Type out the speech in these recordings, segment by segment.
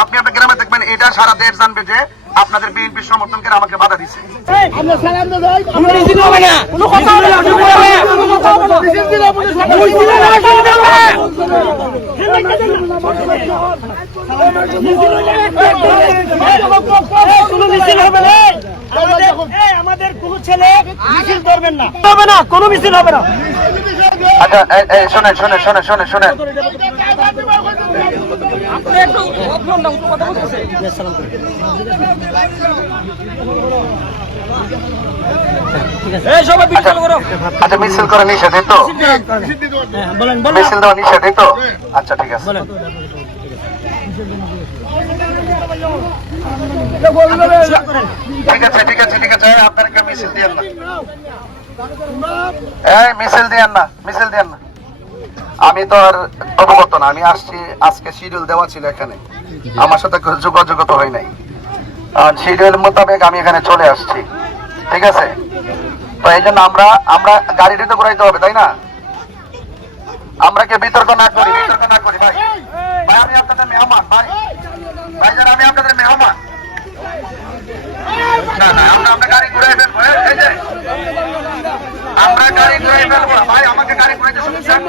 আপনি আপনার গ্রামে দেখবেন এটা সারা দেশ জানবে যে আপনাদের বিএনপি সমর্থনকে আমাকে বাধা দিচ্ছে। আমাদের কোন ছেলে মিছিল করবেন না, হবে না, কোনো মিছিল হবে না। আচ্ছা শোনেন শোনেন শোনেন শোনেন শোনেন আচ্ছা মিছিল করা নিষেধ তো, মিছিল দেওয়া নিষেধ তো, আচ্ছা ঠিক আছে। ঠিক আছে ঠিক আছে ঠিক আছে, আপনারা মিছিল দিয়েন না, মিছিল দিয়েন না, মিছিল দিয়েন না। আমি তো আর অবগত না, আমি আসছি আজকে শিডিউল দেওয়া ছিল এখানে, আমার সাথে যোগাযোগ তো হয় নাই, শিডিউল মোতাবেক আমি এখানে চলে আসছি, ঠিক আছে। তো এই জন্য আমরা গাড়িটি তো ঘুরাইতে হবে, তাই না? আমরা কে বিতর্ক না করি, বিতর্ক না করি ভাই। ভাই আমি আপনাদের মেহমান, ভাই ভাই যারা আমি আপনাদের মেহমান। না না আমরা গাড়ি ঘুরাই ফেলবো, এই যে আমরা গাড়ি ঘুরাই ফেলবো ভাই, আমাকে গাড়ি ঘুরাইতে শুনছেন?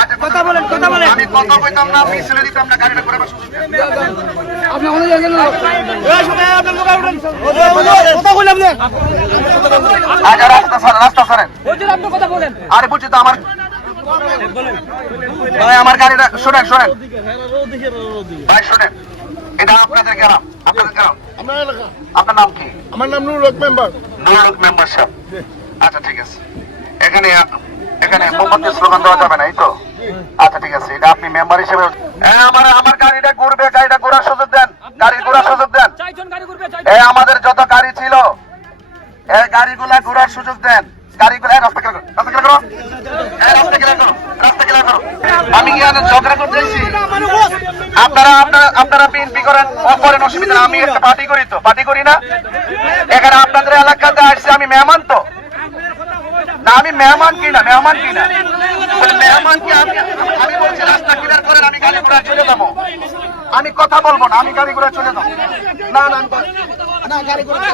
আচ্ছা কথা বলেন, কথা বলেন। আমি কথা কইতাম না, মিছিলে দিতাম না, গাড়িটা ঘুরাবার সুযোগ দেন। আপনি আমাদের জায়গা না, এই সময় আপনি লোক উঠেন, কথা কইলাম না। আজ রাস্তা ছাড়েন, হুজুর আপনি কথা বলেন। আরে বুঝছি তো আমার ভাই, আমার গাড়িটা শোনেন শোনেন ভাই, শোনেন, এটা আপনাদের গ্রাম, আপনাদের গ্রাম, আমার এলাকা। আপনার নাম কি? আমার নাম নুরুল হক মেম্বার। নুরুল হক মেম্বার সাহেব, আচ্ছা ঠিক আছে। এখানে এখানে মোমবাতি স্লোগান দেওয়া যাবে না, এই তো? আচ্ছা ঠিক আছে, এটা আপনি মেম্বার হিসেবে আমার গাড়িটা ঘুরবে, গাড়িটা ঘোরার সুযোগ দেন, গাড়ি ঘোরার সুযোগ দেন। আমাদের যত গাড়ি ছিল এই গাড়িগুলা ঘোরার সুযোগ দেন, গাড়িগুলা রাস্তা ক্লিয়ার করো, রাস্তা ক্লিয়ার করো, রাস্তা ক্লিয়ার করো, রাস্তা ক্লিয়ার করো। আমি কি ঝগড়া করতে চাইছি? আপনারা বিএনপি করেন, করেন, অসুবিধা না। আমি একটা পার্টি করি, তো পার্টি করি না? এখানে আপনাদের এলাকাতে আসছে, আমি মেহমান তো না, আমি মেহমান কি না, মেহমান কি না, মেহমান কি? আমি বলছি রাস্তা ক্লিয়ার করেন, আমি গাড়ি ঘোড়া চলে যাবো, আমি কথা বলবো না, আমি গাড়ি ঘোড়া চলে যাবো। না না না, গাড়ি ঘোড়া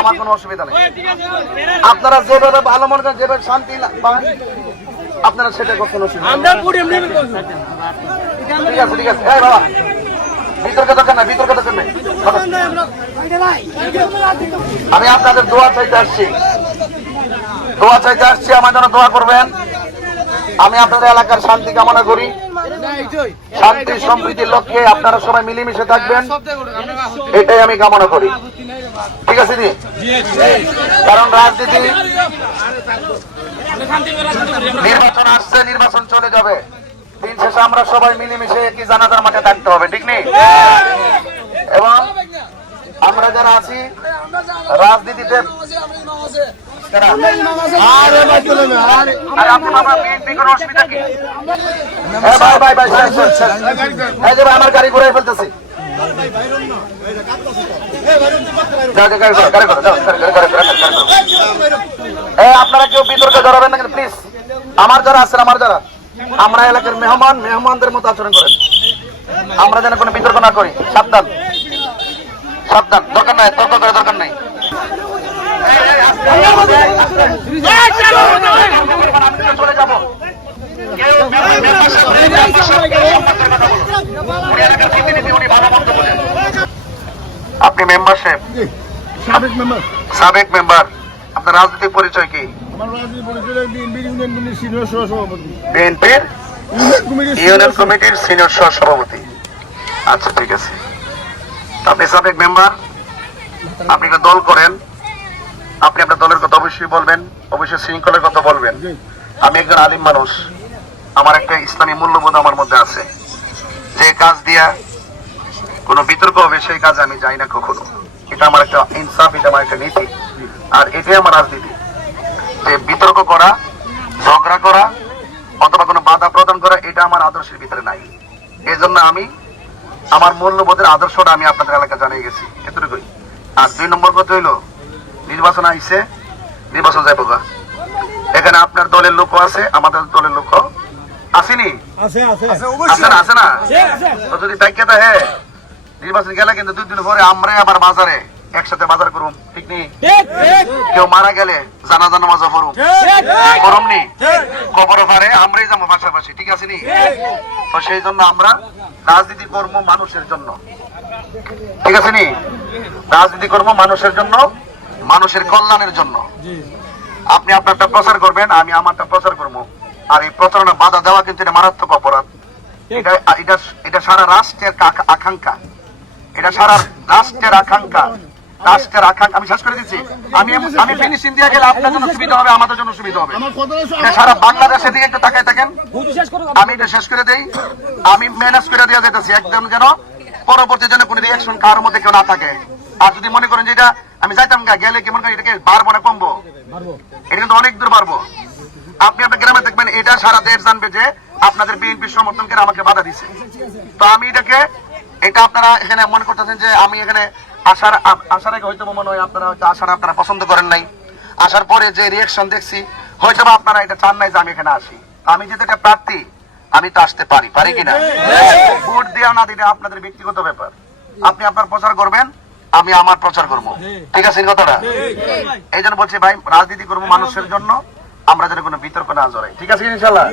আমার কোনো অসুবিধা নেই। আপনারা যেভাবে ভালো মনে করেন, যেভাবে শান্তি পান, আপনারা সেটা করছেন, অসুবিধা ঠিক আছে ঠিক আছে। হ্যাঁ বাবা, বিতর্ক দরকার নাই, বিতর্ক দরকার নাই। আমি আপনাদের দোয়া চাইতে আসছি, দোয়া চাইতে আসছি, আমার জন্য দোয়া করবেন। আমি আপনাদের এলাকার শান্তি কামনা করি, শান্তি সম্প্রীতির লক্ষ্যে আপনারা সবাই মিলেমিশে থাকবেন, এটাই আমি কামনা করি, ঠিক আছে দি? কারণ রাজনীতি, নির্বাচন আসছে, নির্বাচন চলে যাবে, দিন শেষে আমরা সবাই মিলেমিশে একই জানাজার মাঠে থাকতে হবে, ঠিক নেই? এবং আমরা যারা আছি রাজনীতিতে, আমার গাড়ি ঘুরাই ফেলতেছি, আপনারা কেউ বিতর্কে জড়াবেন না প্লিজ। আমার যারা আছেন, আমার যারা, আমরা এলাকার মেহমান, মেহমানদের মতো আচরণ করেন, আমরা যেন কোনো বিতর্ক না করি। সাবধান সাবধান, দরকার নাই, তর্ক করে দরকার নাই। চলে যাবো, আপনি মেম্বারশিপ, সাবেক মেম্বার। সাবেক মেম্বার, আপনার রাজনৈতিক পরিচয় কি? আমার রাজনীতি পরিচয় বিএনপির ইউনিয়ন কমিটির সিনিয়র সহ-সভাপতি। বিএনপির ইউনিয়ন কমিটির সিনিয়র সহ-সভাপতি, আচ্ছা ঠিক আছে। আপনি সাবেক মেম্বার, আপনি একটা দল করেন, আপনি আপনার দলের কথা অবশ্যই বলবেন, অবশ্যই শৃঙ্খলার কথা বলবেন। আমি একজন আলিম মানুষ, আমার একটা ইসলামী মূল্যবোধ আমার মধ্যে আছে, যে কাজ দিয়া কোনো বিতর্ক হবে সেই কাজে আমি যাই না কখনো। এটা আমার একটা ইনসাফ, এটা আমার একটা নীতি, আর এটাই আমার রাজনীতি। যে বিতর্ক করা, ঝগড়া করা অথবা কোনো বাধা প্রদান করা, এটা আমার আদর্শের ভিতরে নাই। এই জন্য আমি আমার মূল্যবোধের আদর্শটা আমি আপনাদের এলাকা জানিয়ে গেছি, এতটুকুই। আর 2 নম্বর কথা হইলো, নির্বাচন আইছে, নির্বাচন যাইব গা। এখানে আপনার দলের লোক আছে, আমাদের দলের লোক আসেনি, আছে না, আছে না? তো যদি তাইকে হে নির্বাচন গেলে কিন্তু 2 দিন পরে আমরা আবার বাজারে একসাথে বাজার করুম, ঠিক নেই? কেউ মারা গেলে জানাজা নামাজ পড়ুম, করুম নি? কবর পারে আমরাই যাবো পাশাপাশি, ঠিক আছে নি? তো সেই জন্য আমরা রাজনীতি কর্ম মানুষের জন্য, ঠিক আছে নি? রাজনীতি কর্ম মানুষের জন্য, মানুষের কল্যাণের জন্য। আপনি আপনারটা প্রচার করবেন, আমি আমারটা প্রচার করবো। আর এই প্রচারণা বাধা দেওয়া কিন্তু এটা মারাত্মক অপরাধ। এটা সারা রাষ্ট্রের আকাঙ্ক্ষা, এটা সারা রাষ্ট্রের আকাঙ্ক্ষা, রাষ্ট্রের আকাঙ্ক্ষা। আমি শেষ করে দিচ্ছি, আমি ফিনিশিং দিয়ে গেলে আপনার জন্য সুবিধা হবে, আমাদের জন্য সুবিধা হবে। এটা সারা বাংলাদেশের দিকে একটু তাকায় থাকেন, আমি এটা শেষ করে দেই। আমি ম্যানেজ করে দেওয়া যেতেছি একদম, যেন পরবর্তী জন্য কোনো রিয়াকশন কারোর মধ্যে কেউ না থাকে। আর যদি মনে করেন যে এটা আমি যাইতাম গেলে কেমন করে, এটাকে বাড়বো না কমবো, এটা কিন্তু অনেক দূর বাড়বো। আপনি আপনার গ্রামে দেখবেন এটা সারা দেশ জানবে যে আপনাদের বিএনপির সমর্থন করে আমাকে বাধা দিচ্ছে। তো আমি এটাকে, এটা আপনারা এখানে মনে করতেছেন যে আমি এখানে আসার আগে হয়তো মনে হয় আপনারা হয়তো আপনারা পছন্দ করেন নাই। আসার পরে যে রিয়াকশন দেখছি, হয়তো আপনারা এটা চান নাই যে আমি এখানে আসি। আমি যেহেতু একটা প্রার্থী, আমি তো আসতে পারি কিনা? ভোট দেওয়া না দিলে আপনাদের ব্যক্তিগত ব্যাপার। আপনি আপনার প্রচার করবেন, আমি আমার প্রচার করবো, ঠিক আছে কথাটা? এই জন্য বলছি ভাই, রাজনীতি করবো মানুষের জন্য, আমরা যেন কোনো বিতর্ক না জড়াই, ঠিক আছে ইনশাল্লাহ?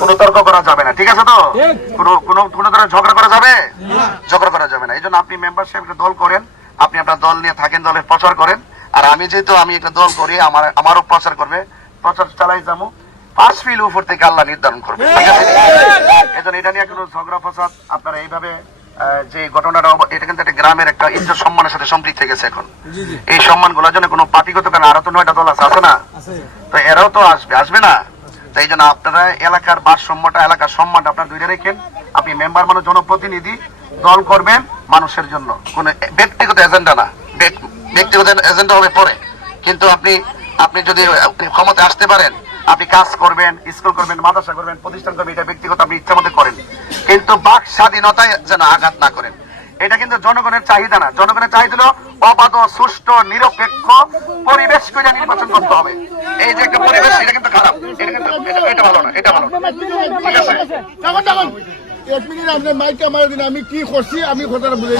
কোনো তর্ক করা যাবে না, ঠিক আছে তো? কোনো ধরনের ঝগড়া করা যাবে? ঝগড়া করা যাবে না। এই জন্য আপনি মেম্বারশিপ একটা দল করেন, আপনি আপনার দল নিয়ে থাকেন, দলের প্রচার করেন। আর আমি যেহেতু আমি একটা দল করি, আমারও প্রচার করবে, প্রচার চালাই যাবো। 5 ফিল উপর থেকে আল্লাহ নির্ধারণ করবে, ঠিক আছে? এই জন্য এটা নিয়ে কোনো ঝগড়া ফসাদ আপনারা এইভাবে যে ঘটনাটা, এটা কিন্তু একটা গ্রামের একটা ইজ্জত সম্মানের সাথে সম্পৃক্ত হয়ে গেছে। এখন এই সম্মান গুলোর জন্য কোনো পার্টিগত কারণ, আরো তো 9টা দল আছে না? তো এরাও তো আসবে না? তো এই জন্য আপনারা এলাকার ভারসাম্যটা, এলাকার সম্মানটা আপনার ধরে রেখেন। আপনি মেম্বার মানুষ, জনপ্রতিনিধি, দল করবেন মানুষের জন্য, কোনো ব্যক্তিগত এজেন্ডা না। ব্যক্তিগত এজেন্ডা হবে পরে, কিন্তু আপনি যদি ক্ষমতা আসতে পারেন, আপনি কাজ করবেন, স্কুল করবেন, মাদ্রাসা করবেন, প্রতিষ্ঠান করবেন, এটা ব্যক্তিগত আপনি ইচ্ছা মতো করেন, কিন্তু বাক স্বাধীনতায় যেন আঘাত না করেন। এটা কিন্তু জনগণের চাহিদা না। জনগণের চাহিদা হলো অবাধ, সুষ্ঠু, নিরপেক্ষ পরিবেশ করে নির্বাচন করতে হবে। এই যে একটা পরিবেশ, এটা কিন্তু খারাপ, এটা ভালো না, এটা ভালো না, ঠিক আছে? 1 মিনিট আপনার মাইকটা মারা দিন, আমি কি করছি আমি কথাটা বুঝাই